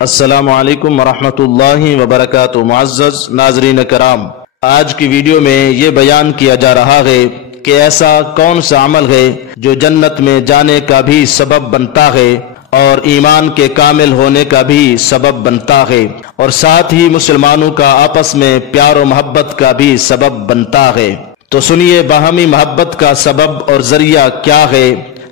السلام علیکم ورحمۃ اللہ وبرکاتہ۔ معزز ناظرین کرام، آج کی ویڈیو میں یہ بیان کیا جا رہا ہے کہ ایسا کون سا عمل ہے جو جنت میں جانے کا بھی سبب بنتا ہے اور ایمان کے کامل ہونے کا بھی سبب بنتا ہے، اور ساتھ ہی مسلمانوں کا آپس میں پیار و محبت کا بھی سبب بنتا ہے۔ تو سنیے باہمی محبت کا سبب اور ذریعہ کیا ہے۔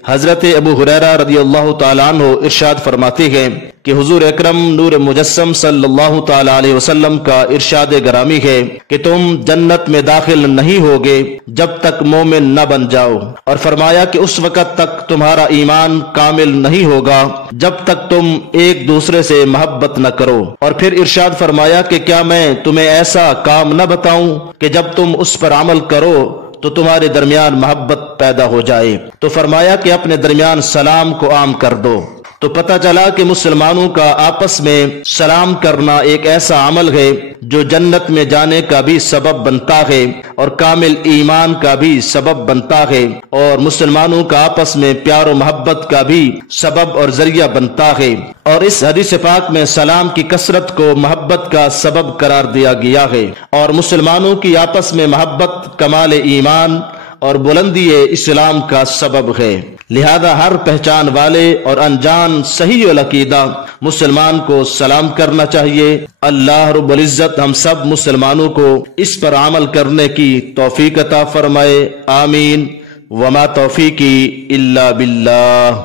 حضرت ابو ہریرہ رضی اللہ تعالیٰ عنہ ارشاد فرماتے ہیں کہ حضور اکرم نور مجسم صلی اللہ تعالیٰ علیہ وسلم کا ارشاد گرامی ہے کہ تم جنت میں داخل نہیں ہوگے جب تک مومن نہ بن جاؤ، اور فرمایا کہ اس وقت تک تمہارا ایمان کامل نہیں ہوگا جب تک تم ایک دوسرے سے محبت نہ کرو، اور پھر ارشاد فرمایا کہ کیا میں تمہیں ایسا کام نہ بتاؤں کہ جب تم اس پر عمل کرو تو تمہارے درمیان محبت پیدا ہو جائے۔ تو فرمایا کہ اپنے درمیان سلام کو عام کر دو۔ تو پتہ چلا کہ مسلمانوں کا آپس میں سلام کرنا ایک ایسا عمل ہے جو جنت میں جانے کا بھی سبب بنتا ہے اور کامل ایمان کا بھی سبب بنتا ہے، اور مسلمانوں کا آپس میں پیار و محبت کا بھی سبب اور ذریعہ بنتا ہے۔ اور اس حدیث پاک میں سلام کی کثرت کو محبت کا سبب قرار دیا گیا ہے، اور مسلمانوں کی آپس میں محبت کمال ایمان اور بلندی اسلام کا سبب ہے۔ لہذا ہر پہچان والے اور انجان صحیح العقیدہ مسلمان کو سلام کرنا چاہیے۔ اللہ رب العزت ہم سب مسلمانوں کو اس پر عمل کرنے کی توفیق عطا فرمائے، آمین۔ وما توفیقی الا باللہ۔